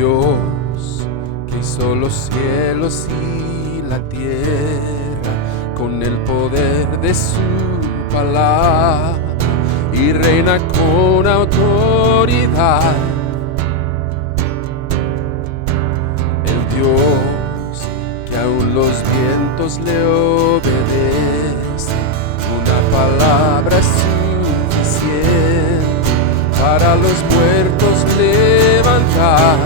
Dios que hizo los cielos y la tierra con el poder de su palabra y reina con autoridad. El Dios que aún los vientos le obedecen, una palabra es suficiente para los muertos levantar.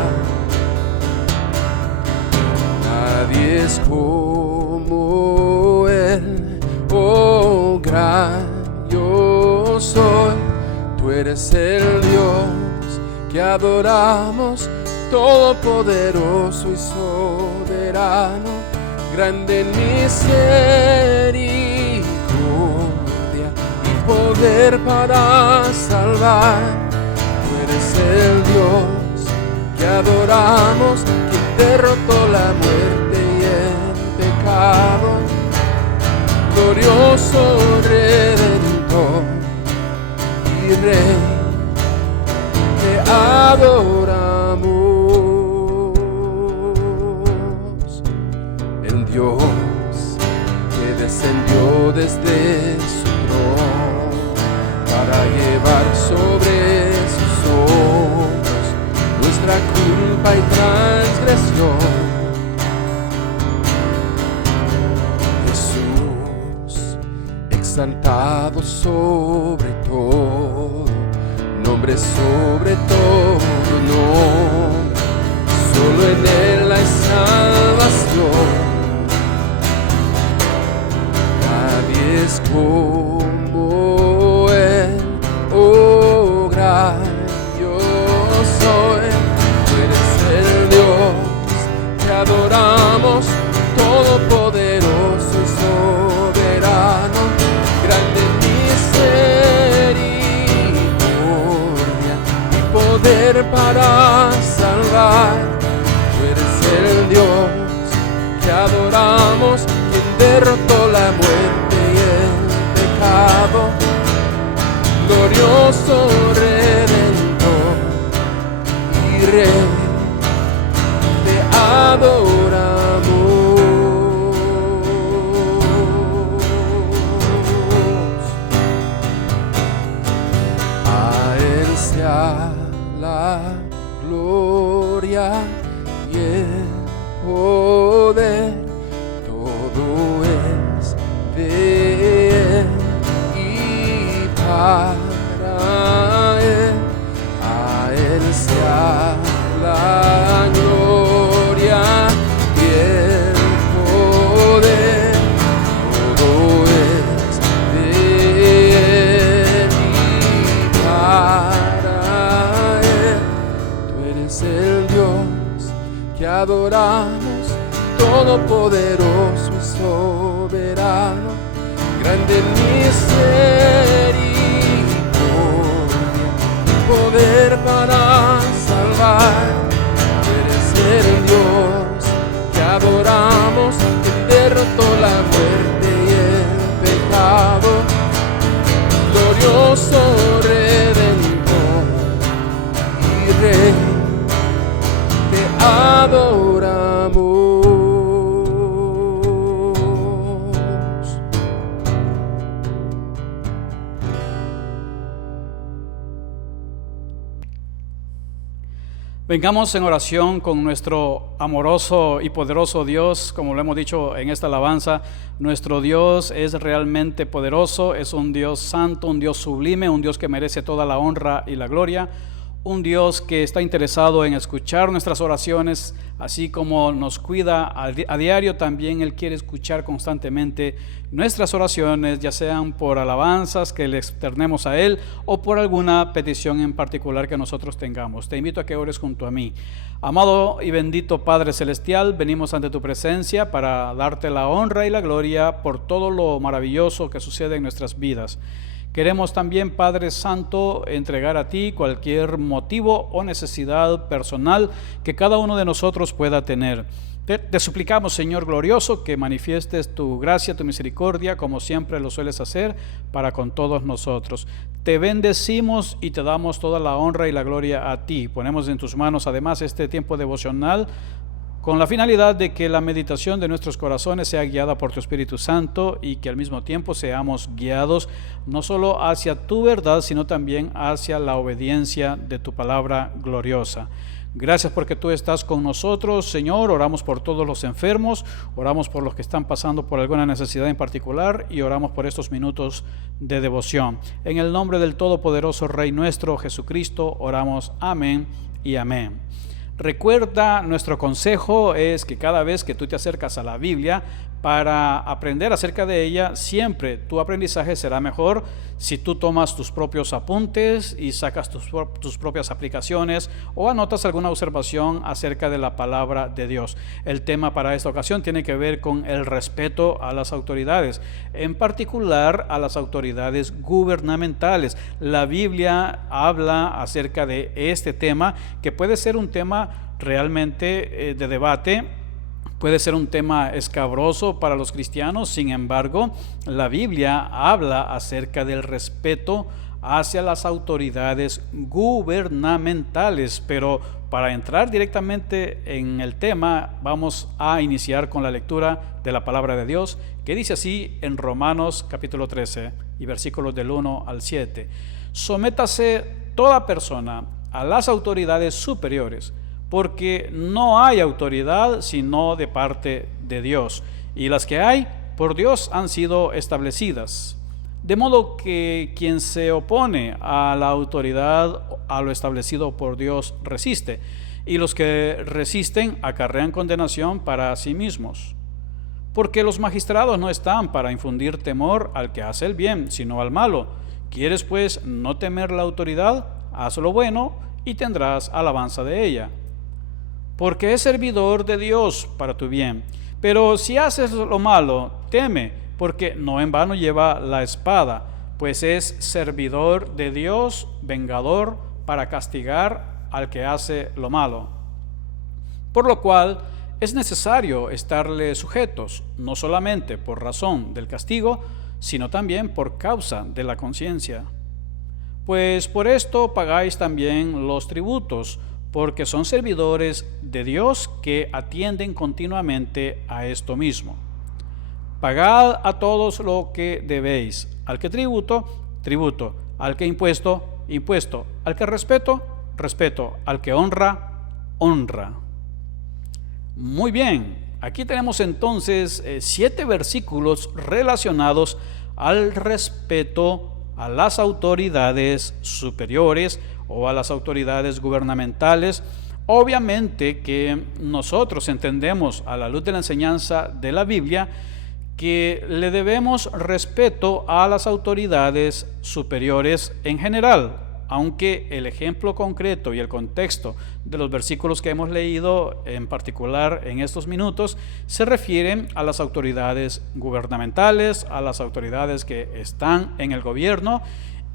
Nadie es como Él, oh gran yo soy. Tú eres el Dios que adoramos, todopoderoso y soberano, grande en misericordia y poder para salvar. Tú eres el Dios que adoramos, que derrotó la muerte y el pecado, glorioso Redentor y Rey, te adoramos. El Dios que descendió desde su trono para llevar sobre sus hombros nuestra culpa y transgresión. Jesús, exaltado sobre todo, nombre sobre todo nombre, solo en Él hay salvación. Nadie es como Él, oh gran yo soy. Tú eres el Dios que adoramos, todopoderoso y soberano, grande en misericordia y poder para salvar. Tú eres el Dios que adoramos, quien derrotó la muerte y el pecado, glorioso Redentor y Rey, te adoramos. A Él sea la gloria y el poder, todo es de Él y para Él. A Él sea la gloria y el poder, todo es de Él y para Él. Tú eres el Dios que adoramos, todopoderoso y soberano, grande en misericordia y poder para salvar. Tú eres el Dios que adoramos, que derrotó la muerte y el pecado, glorioso Redentor y Rey, te adoramos. Vengamos en oración con nuestro amoroso y poderoso Dios. Como lo hemos dicho en esta alabanza, nuestro Dios es realmente poderoso, es un Dios santo, un Dios sublime, un Dios que merece toda la honra y la gloria, un Dios que está interesado en escuchar nuestras oraciones, así como nos cuida a diario. También Él quiere escuchar constantemente nuestras oraciones, ya sean por alabanzas que le externemos a Él o por alguna petición en particular que nosotros tengamos. Te invito a que ores junto a mí. Amado y bendito Padre Celestial, venimos ante tu presencia para darte la honra y la gloria por todo lo maravilloso que sucede en nuestras vidas. Queremos también, Padre Santo, entregar a ti cualquier motivo o necesidad personal que cada uno de nosotros pueda tener. Te suplicamos, Señor glorioso, que manifiestes tu gracia, tu misericordia, como siempre lo sueles hacer, para con todos nosotros. Te bendecimos y te damos toda la honra y la gloria a ti. Ponemos en tus manos además este tiempo devocional, con la finalidad de que la meditación de nuestros corazones sea guiada por tu Espíritu Santo y que al mismo tiempo seamos guiados no solo hacia tu verdad, sino también hacia la obediencia de tu palabra gloriosa. Gracias porque tú estás con nosotros, Señor. Oramos por todos los enfermos, oramos por los que están pasando por alguna necesidad en particular y oramos por estos minutos de devoción. En el nombre del Todopoderoso Rey nuestro, Jesucristo, oramos. Amén y amén. Recuerda, nuestro consejo es que cada vez que tú te acercas a la Biblia para aprender acerca de ella, siempre tu aprendizaje será mejor si tú tomas tus propios apuntes y sacas tus propias aplicaciones o anotas alguna observación acerca de la palabra de Dios. El tema para esta ocasión tiene que ver con el respeto a las autoridades, en particular a las autoridades gubernamentales. La Biblia habla acerca de este tema, que puede ser un tema realmente de debate. Puede ser un tema escabroso para los cristianos. Sin embargo, la Biblia habla acerca del respeto hacia las autoridades gubernamentales. Pero para entrar directamente en el tema, vamos a iniciar con la lectura de la palabra de Dios, que dice así en Romanos capítulo 13 y versículos del 1 al 7. Sométase toda persona a las autoridades superiores, porque no hay autoridad sino de parte de Dios, y las que hay por Dios han sido establecidas. De modo que quien se opone a la autoridad, a lo establecido por Dios, resiste, y los que resisten acarrean condenación para sí mismos. Porque los magistrados no están para infundir temor al que hace el bien, sino al malo. ¿Quieres pues no temer la autoridad? Haz lo bueno y tendrás alabanza de ella, porque es servidor de Dios para tu bien. Pero si haces lo malo, teme, porque no en vano lleva la espada, pues es servidor de Dios, vengador para castigar al que hace lo malo. Por lo cual es necesario estarle sujetos, no solamente por razón del castigo, sino también por causa de la conciencia. Pues por esto pagáis también los tributos, porque son servidores de Dios que atienden continuamente a esto mismo. Pagad a todos lo que debéis, al que tributo, tributo, al que impuesto, impuesto, al que respeto, respeto, al que honra, honra. Muy bien, aquí tenemos entonces 7 versículos relacionados al respeto a las autoridades superiores o a las autoridades gubernamentales. Obviamente que nosotros entendemos a la luz de la enseñanza de la Biblia que le debemos respeto a las autoridades superiores en general, aunque el ejemplo concreto y el contexto de los versículos que hemos leído, en particular en estos minutos, se refieren a las autoridades gubernamentales, a las autoridades que están en el gobierno.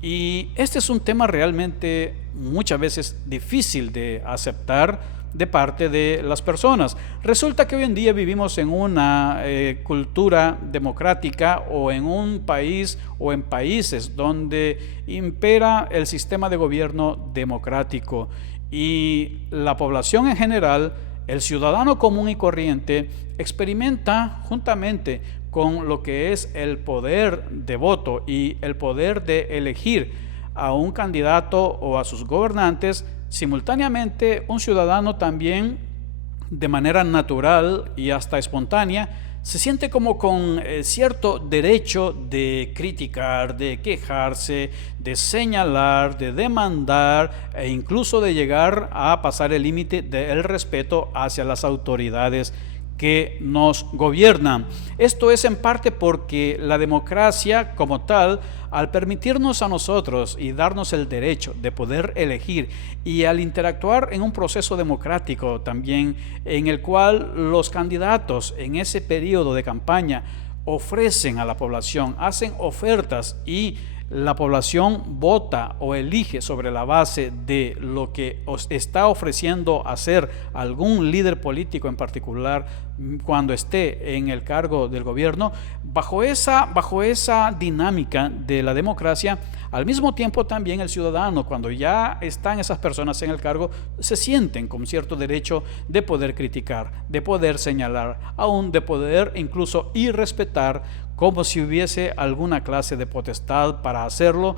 Y este es un tema realmente muchas veces difícil de aceptar de parte de las personas. Resulta que hoy en día vivimos en una cultura democrática, o en un país o en países donde impera el sistema de gobierno democrático, y la población en general, el ciudadano común y corriente, experimenta juntamente con lo que es el poder de voto y el poder de elegir a un candidato o a sus gobernantes. Simultáneamente, un ciudadano también, de manera natural y hasta espontánea, se siente como con cierto derecho de criticar, de quejarse, de señalar, de demandar e incluso de llegar a pasar el límite del respeto hacia las autoridades que nos gobiernan. Esto es en parte porque la democracia como tal, al permitirnos a nosotros y darnos el derecho de poder elegir, y al interactuar en un proceso democrático también, en el cual los candidatos en ese periodo de campaña ofrecen a la población, hacen ofertas y la población vota o elige sobre la base de lo que está ofreciendo hacer algún líder político en particular cuando esté en el cargo del gobierno, bajo esa dinámica de la democracia, al mismo tiempo también el ciudadano, cuando ya están esas personas en el cargo, se sienten con cierto derecho de poder criticar, de poder señalar, aún de poder incluso irrespetar, como si hubiese alguna clase de potestad para hacerlo,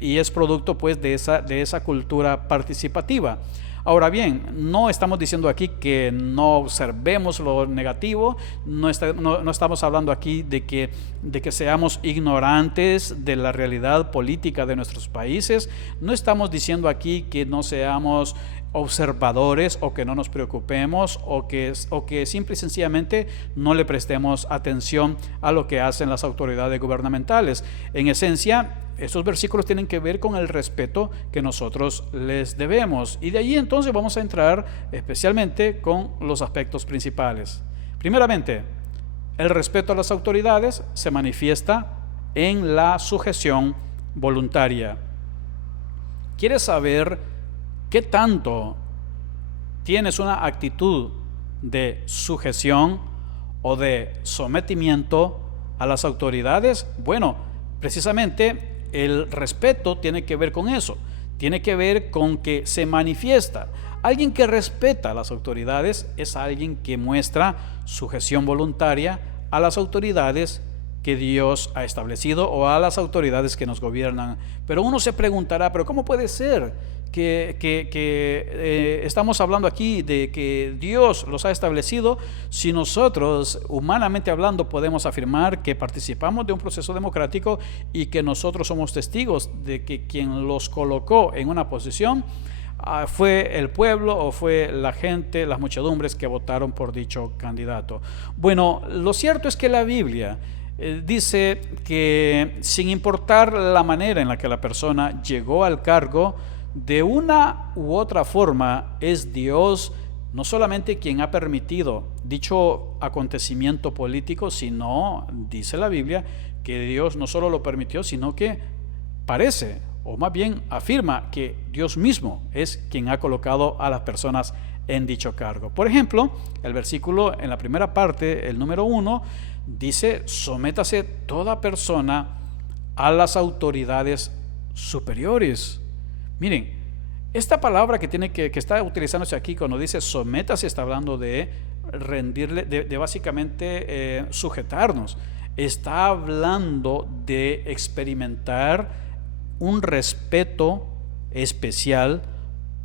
y es producto pues de esa cultura participativa. Ahora bien, no estamos diciendo aquí que no observemos lo negativo, no estamos hablando aquí de que seamos ignorantes de la realidad política de nuestros países, no estamos diciendo aquí que no seamos observadores o que no nos preocupemos o que simple y sencillamente no le prestemos atención a lo que hacen las autoridades gubernamentales. En esencia, estos versículos tienen que ver con el respeto que nosotros les debemos, y de allí entonces vamos a entrar especialmente con los aspectos principales. Primeramente, el respeto a las autoridades se manifiesta en la sujeción voluntaria. ¿Quieres saber qué tanto tienes una actitud de sujeción o de sometimiento a las autoridades? Bueno, precisamente el respeto tiene que ver con eso, tiene que ver con que se manifiesta. Alguien que respeta a las autoridades es alguien que muestra sujeción voluntaria a las autoridades que Dios ha establecido o a las autoridades que nos gobiernan. Pero uno se preguntará, ¿pero cómo puede ser que estamos hablando aquí de que Dios los ha establecido si nosotros, humanamente hablando, podemos afirmar que participamos de un proceso democrático y que nosotros somos testigos de que quien los colocó en una posición fue el pueblo o fue la gente, las muchedumbres que votaron por dicho candidato? Bueno, lo cierto es que la Biblia dice que sin importar la manera en la que la persona llegó al cargo, de una u otra forma es Dios no solamente quien ha permitido dicho acontecimiento político, sino, dice la Biblia, que Dios no solo lo permitió, sino que parece, o más bien afirma, que Dios mismo es quien ha colocado a las personas en dicho cargo. Por ejemplo, el versículo en la primera parte, el número 1, dice: sométase toda persona a las autoridades superiores. Miren, esta palabra que está utilizándose aquí cuando dice sométase, está hablando de rendirle, de básicamente sujetarnos. Está hablando de experimentar un respeto especial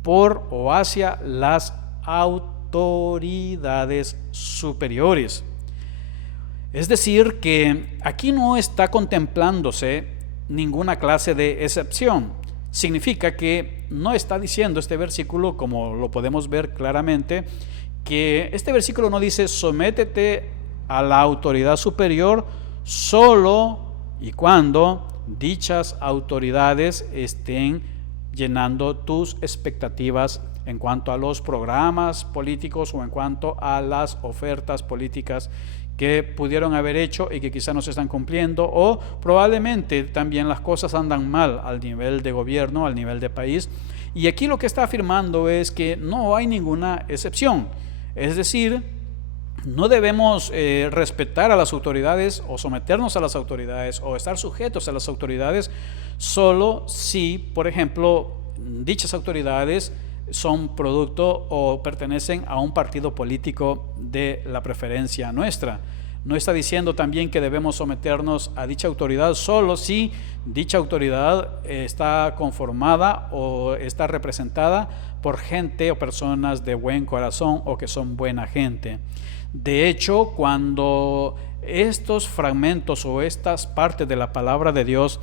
por o hacia las autoridades superiores. Es decir, que aquí no está contemplándose ninguna clase de excepción. Significa que no está diciendo este versículo, como lo podemos ver claramente, que este versículo no dice sométete a la autoridad superior solo y cuando dichas autoridades estén llenando tus expectativas en cuanto a los programas políticos o en cuanto a las ofertas políticas que pudieron haber hecho y que quizá no se están cumpliendo, o probablemente también las cosas andan mal al nivel de gobierno, al nivel de país. Y aquí lo que está afirmando es que no hay ninguna excepción, es decir, no debemos respetar a las autoridades o someternos a las autoridades o estar sujetos a las autoridades solo si, por ejemplo, dichas autoridades son producto o pertenecen a un partido político de la preferencia nuestra. No está diciendo también que debemos someternos a dicha autoridad solo si dicha autoridad está conformada o está representada por gente o personas de buen corazón o que son buena gente. De hecho, cuando estos fragmentos o estas partes de la palabra de Dios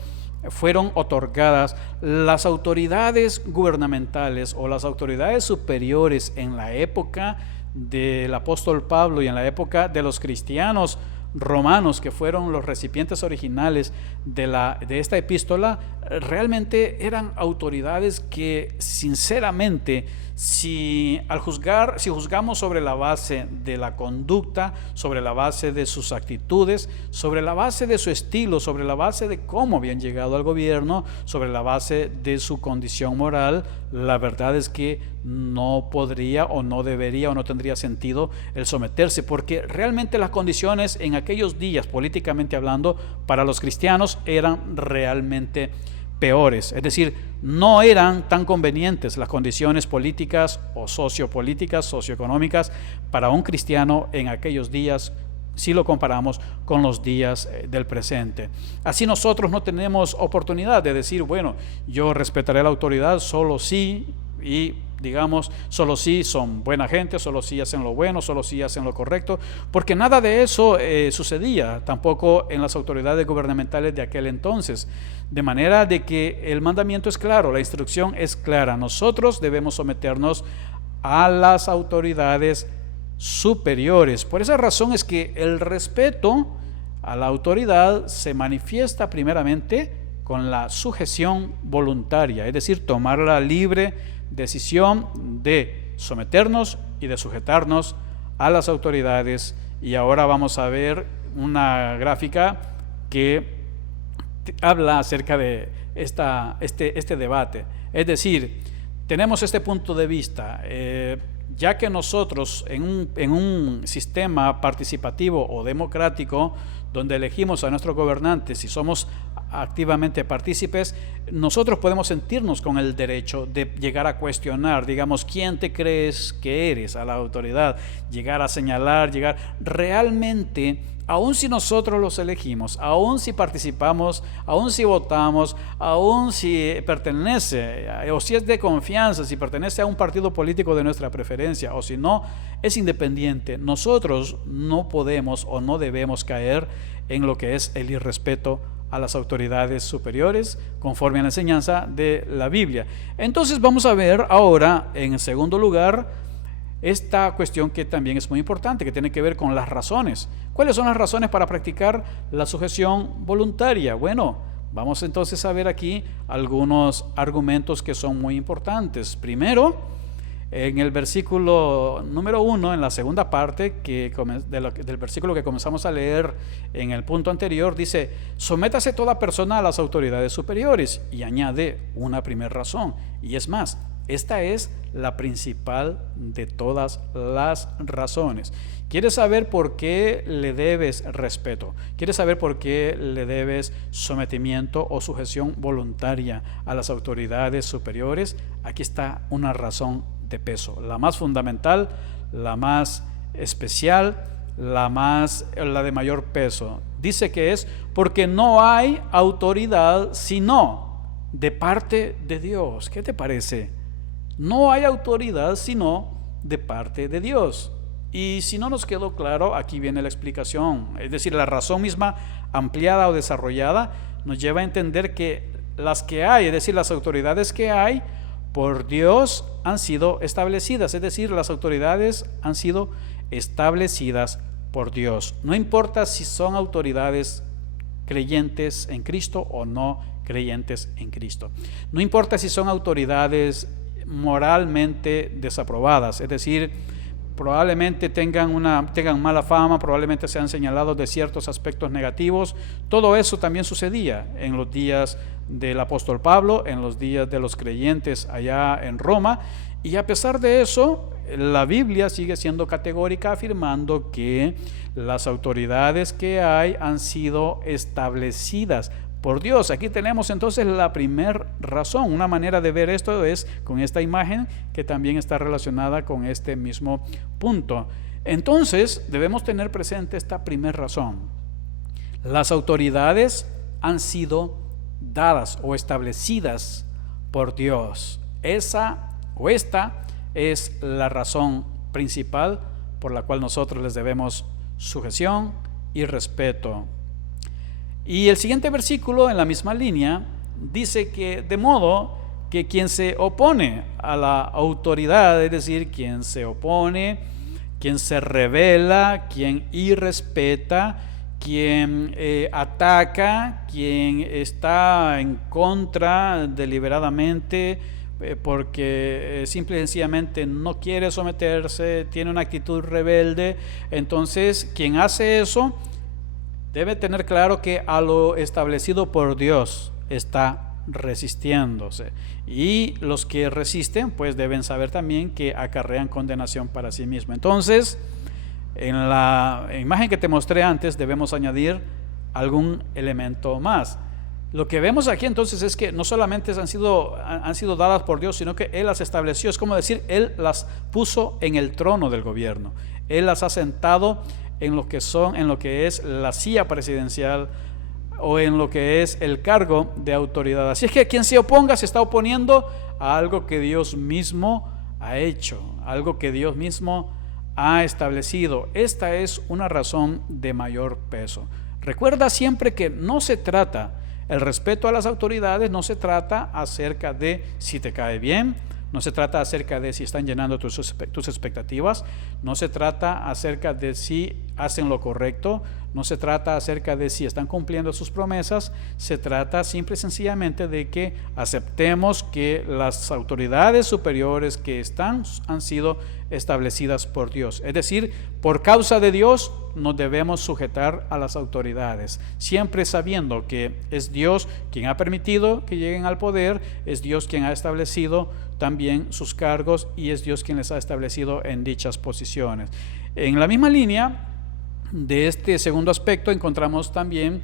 fueron otorgadas, las autoridades gubernamentales o las autoridades superiores en la época del apóstol Pablo y en la época de los cristianos romanos, que fueron los recipientes originales de esta epístola, realmente eran autoridades que sinceramente, si juzgamos sobre la base de la conducta, sobre la base de sus actitudes, sobre la base de su estilo, sobre la base de cómo habían llegado al gobierno, sobre la base de su condición moral, la verdad es que no podría o no debería o no tendría sentido el someterse, porque realmente las condiciones en aquellos días, políticamente hablando, para los cristianos eran realmente peores, es decir, no eran tan convenientes las condiciones políticas o sociopolíticas, socioeconómicas para un cristiano en aquellos días, si lo comparamos con los días del presente. Así nosotros no tenemos oportunidad de decir, bueno, yo respetaré la autoridad solo si, y digamos, solo si son buena gente, solo si hacen lo bueno, solo si hacen lo correcto, porque nada de eso sucedía tampoco en las autoridades gubernamentales de aquel entonces, de manera de que el mandamiento es claro, la instrucción es clara, nosotros debemos someternos a las autoridades superiores. Por esa razón es que el respeto a la autoridad se manifiesta primeramente con la sujeción voluntaria, es decir, tomar la libre decisión de someternos y de sujetarnos a las autoridades. Y ahora vamos a ver una gráfica que habla acerca de este debate. Es decir, tenemos este punto de vista, ya que nosotros en un sistema participativo o democrático, donde elegimos a nuestros gobernantes y somos activamente partícipes, nosotros podemos sentirnos con el derecho de llegar a cuestionar, digamos, ¿quién te crees que eres? A la autoridad, llegar a señalar, llegar realmente, aun si nosotros los elegimos, aun si participamos, aun si votamos, aun si pertenece o si es de confianza, si pertenece a un partido político de nuestra preferencia o si no es independiente, nosotros no podemos o no debemos caer en lo que es el irrespeto a las autoridades superiores conforme a la enseñanza de la Biblia. Entonces vamos a ver ahora, en segundo lugar, esta cuestión que también es muy importante, que tiene que ver con las razones. ¿Cuáles son las razones para practicar la sujeción voluntaria? Bueno, vamos entonces a ver aquí algunos argumentos que son muy importantes. Primero, en el versículo número 1, en la segunda parte del versículo que comenzamos a leer en el punto anterior, dice: sométase toda persona a las autoridades superiores, y añade una primera razón, y es más, esta es la principal de todas las razones. ¿Quieres saber por qué le debes respeto? ¿Quieres saber por qué le debes sometimiento o sujeción voluntaria a las autoridades superiores? Aquí está una razón de peso, la más fundamental, la más especial, la de mayor peso. Dice que es porque no hay autoridad sino de parte de Dios. ¿Qué te parece? No hay autoridad sino de parte de Dios. Y si no nos quedó claro, aquí viene la explicación. Es decir, la razón misma ampliada o desarrollada nos lleva a entender que las que hay, es decir, las autoridades que hay por Dios han sido establecidas, es decir, las autoridades han sido establecidas por Dios. No importa si son autoridades creyentes en Cristo o no creyentes en Cristo. No importa si son autoridades moralmente desaprobadas, es decir, probablemente tengan mala fama, probablemente sean señalados de ciertos aspectos negativos. Todo eso también sucedía en los días del apóstol Pablo, en los días de los creyentes allá en Roma, y a pesar de eso, la Biblia sigue siendo categórica, afirmando que las autoridades que hay han sido establecidas por Dios. Aquí tenemos entonces la primera razón. Una manera de ver esto es con esta imagen que también está relacionada con este mismo punto. Entonces debemos tener presente esta primera razón. Las autoridades han sido dadas o establecidas por Dios. Esta es la razón principal por la cual nosotros les debemos sujeción y respeto. Y el siguiente versículo en la misma línea dice que de modo que quien se opone a la autoridad, es decir, quien se opone, quien se rebela, quien irrespeta, quien ataca, quien está en contra deliberadamente, porque simple y sencillamente no quiere someterse, tiene una actitud rebelde. Entonces, quien hace eso debe tener claro que a lo establecido por Dios está resistiéndose, y los que resisten pues deben saber también que acarrean condenación para sí mismo. Entonces, en la imagen que te mostré antes debemos añadir algún elemento más. Lo que vemos aquí entonces es que no solamente han sido dadas por Dios, sino que Él las estableció. Es como decir, Él las puso en el trono del gobierno. Él las ha sentado en lo que es la silla presidencial, o en lo que es el cargo de autoridad. Así es que quien se oponga se está oponiendo a algo que Dios mismo ha hecho, algo que Dios mismo ha establecido. Esta es una razón de mayor peso. Recuerda siempre que no se trata, el respeto a las autoridades no se trata acerca de si te cae bien, no se trata acerca de si están llenando tus expectativas, no se trata acerca de si hacen lo correcto, no se trata acerca de si están cumpliendo sus promesas. Se trata simple y sencillamente de que aceptemos que las autoridades superiores que han sido establecidas por Dios. Es decir, por causa de Dios nos debemos sujetar a las autoridades, siempre sabiendo que es Dios quien ha permitido que lleguen al poder, es Dios quien ha establecido también sus cargos, y es Dios quien les ha establecido en dichas posiciones. En la misma línea de este segundo aspecto encontramos también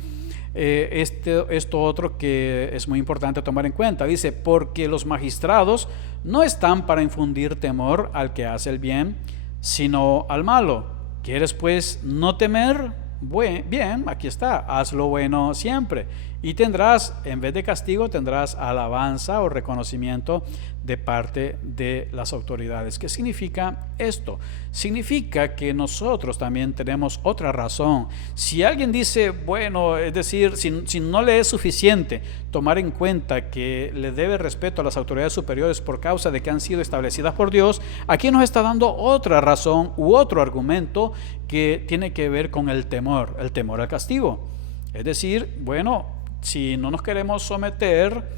esto otro que es muy importante tomar en cuenta. Dice, porque los magistrados no están para infundir temor al que hace el bien, sino al malo. ¿Quieres pues no temer? Bien, aquí está, haz lo bueno siempre, y tendrás, en vez de castigo, tendrás alabanza o reconocimiento de parte de las autoridades. ¿Qué significa esto? Significa que nosotros también tenemos otra razón. Si alguien dice, bueno, es decir, si no le es suficiente tomar en cuenta que le debe respeto a las autoridades superiores por causa de que han sido establecidas por Dios, aquí nos está dando otra razón u otro argumento que tiene que ver con el temor al castigo. Es decir, bueno, si no nos queremos someter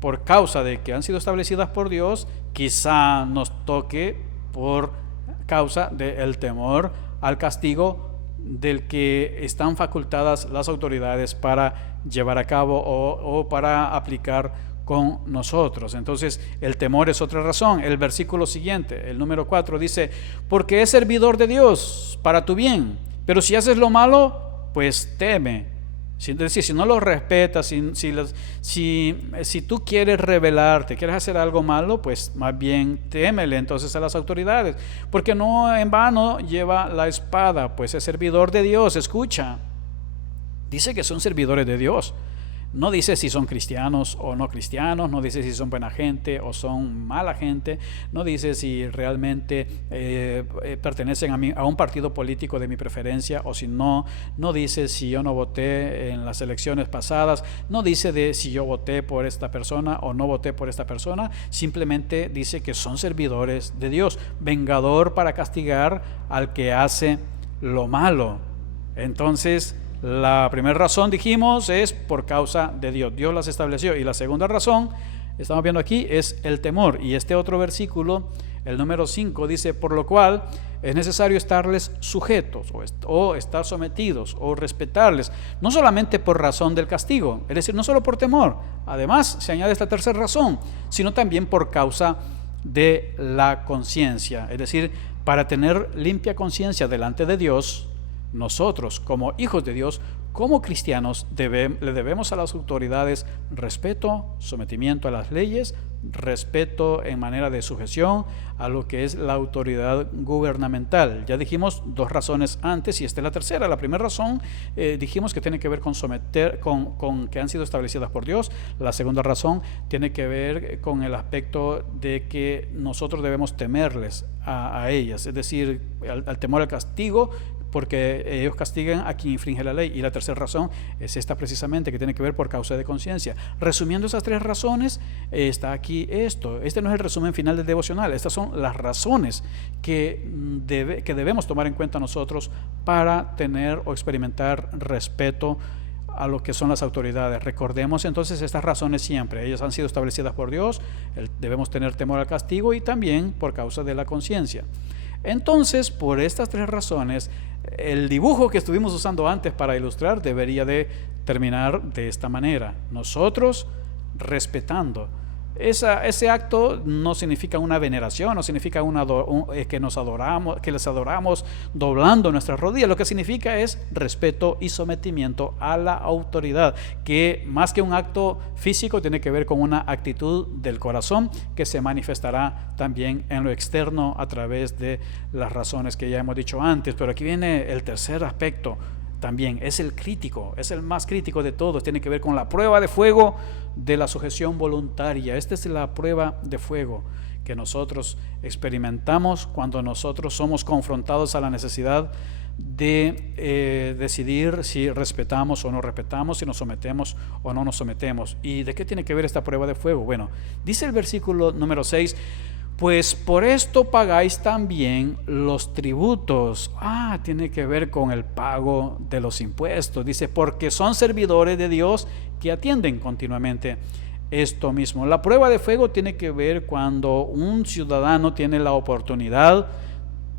por causa de que han sido establecidas por Dios, quizá nos toque por causa del temor al castigo del que están facultadas las autoridades para llevar a cabo o para aplicar con nosotros. Entonces, el temor es otra razón. El versículo siguiente, el número 4, dice, porque es servidor de Dios para tu bien, pero si haces lo malo, pues teme. Es decir, si no los respetas, si tú quieres rebelarte, quieres hacer algo malo, pues más bien témele entonces a las autoridades, porque no en vano lleva la espada, pues es servidor de Dios. Escucha, dice que son servidores de Dios. No dice si son cristianos o no cristianos, no dice si son buena gente o son mala gente, no dice si realmente pertenecen a un partido político de mi preferencia o si no, no dice si yo no voté en las elecciones pasadas, no dice de si yo voté por esta persona o no voté por esta persona, simplemente dice que son servidores de Dios, vengador para castigar al que hace lo malo. Entonces, la primera razón, dijimos, es por causa de Dios. Dios las estableció. Y la segunda razón, estamos viendo aquí, es el temor. Y este otro versículo, el número 5, dice, por lo cual es necesario estarles sujetos o estar sometidos o respetarles, no solamente por razón del castigo, es decir, no solo por temor. Además, se añade esta tercera razón, sino también por causa de la conciencia. Es decir, para tener limpia conciencia delante de Dios, nosotros, como hijos de Dios, como cristianos, le debemos a las autoridades respeto, sometimiento a las leyes, respeto en manera de sujeción a lo que es la autoridad gubernamental. Ya dijimos dos razones antes y esta es la tercera. La primera razón dijimos que tiene que ver con someter, con que han sido establecidas por Dios. La segunda razón tiene que ver con el aspecto de que nosotros debemos temerles a ellas, es decir, al temor al castigo porque ellos castigan a quien infringe la ley. Y la tercera razón es esta precisamente, que tiene que ver por causa de conciencia. Resumiendo esas tres razones, está aquí esto. Este no es el resumen final del devocional, estas son las razones que debemos tomar en cuenta nosotros para tener o experimentar respeto a lo que son las autoridades. Recordemos entonces estas razones siempre. Ellas han sido establecidas por Dios, debemos tener temor al castigo y también por causa de la conciencia. Entonces, por estas tres razones, el dibujo que estuvimos usando antes para ilustrar debería de terminar de esta manera. Nosotros respetando. Ese acto no significa una veneración, no significa que nos adoramos, que les adoramos doblando nuestras rodillas. Lo que significa es respeto y sometimiento a la autoridad, que más que un acto físico tiene que ver con una actitud del corazón que se manifestará también en lo externo a través de las razones que ya hemos dicho antes. Pero aquí viene el tercer aspecto. También es el crítico, es el más crítico de todos, tiene que ver con la prueba de fuego de la sujeción voluntaria. Esta es la prueba de fuego que nosotros experimentamos cuando nosotros somos confrontados a la necesidad de decidir si respetamos o no respetamos, si nos sometemos o no nos sometemos. ¿Y de qué tiene que ver esta prueba de fuego? Bueno, dice el versículo número 6, pues por esto pagáis también los tributos. Tiene que ver con el pago de los impuestos. Dice, porque son servidores de Dios que atienden continuamente esto mismo. La prueba de fuego tiene que ver cuando un ciudadano tiene la oportunidad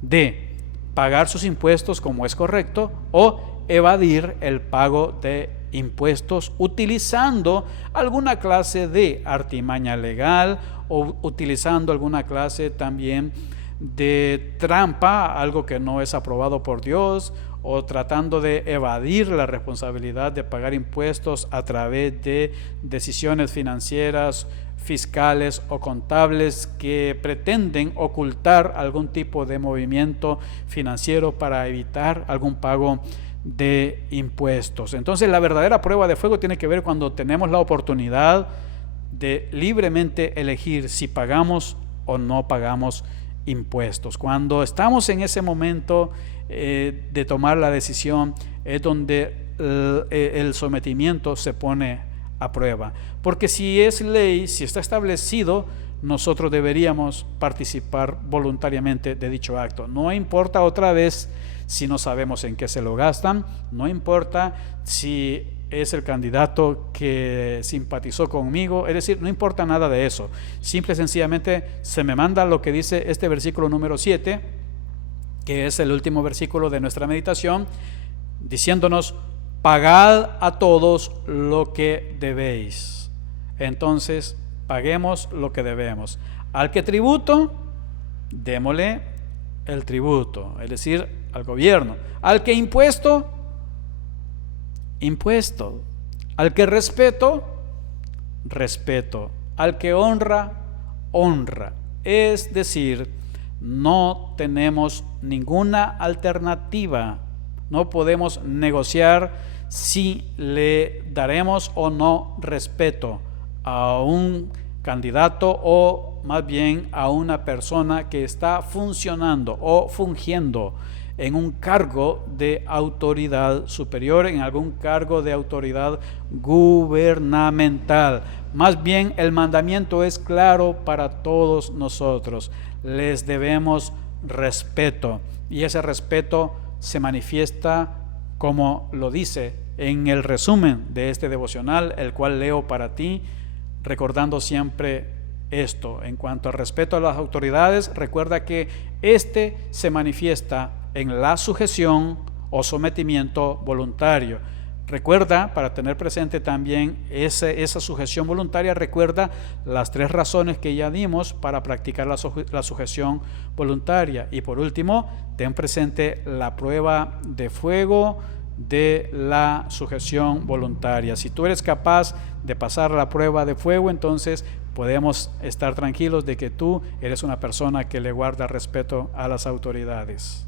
de pagar sus impuestos como es correcto o evadir el pago de impuestos utilizando alguna clase de artimaña legal o utilizando alguna clase también de trampa, algo que no es aprobado por Dios, o tratando de evadir la responsabilidad de pagar impuestos a través de decisiones financieras, fiscales o contables que pretenden ocultar algún tipo de movimiento financiero para evitar algún pago de impuestos. Entonces la verdadera prueba de fuego tiene que ver cuando tenemos la oportunidad de libremente elegir si pagamos o no pagamos impuestos. Cuando estamos en ese momento de tomar la decisión es donde el sometimiento se pone a prueba, porque si es ley, si está establecido, nosotros deberíamos participar voluntariamente de dicho acto. No importa otra vez si no sabemos en qué se lo gastan, no importa si es el candidato que simpatizó conmigo, es decir, no importa nada de eso. Simple y sencillamente se me manda lo que dice este versículo número 7, que es el último versículo de nuestra meditación, diciéndonos, pagad a todos lo que debéis. Entonces, paguemos lo que debemos. Al que tributo, démosle el tributo, es decir, al gobierno. Al que impuesto, impuesto. Al que respeto, respeto. Al que honra, honra. Es decir, no tenemos ninguna alternativa. No podemos negociar si le daremos o no respeto a un candidato o más bien a una persona que está funcionando o fungiendo en un cargo de autoridad superior, en algún cargo de autoridad gubernamental. Más bien el mandamiento es claro para todos nosotros. Les debemos respeto y ese respeto se manifiesta como lo dice en el resumen de este devocional, el cual leo para ti, recordando siempre esto. En cuanto al respeto a las autoridades, recuerda que este se manifiesta en la sujeción o sometimiento voluntario. Recuerda, para tener presente también esa sujeción voluntaria, recuerda las tres razones que ya dimos para practicar la sujeción voluntaria. Y por último, ten presente la prueba de fuego de la sujeción voluntaria. Si tú eres capaz de pasar la prueba de fuego, entonces podemos estar tranquilos de que tú eres una persona que le guarda respeto a las autoridades.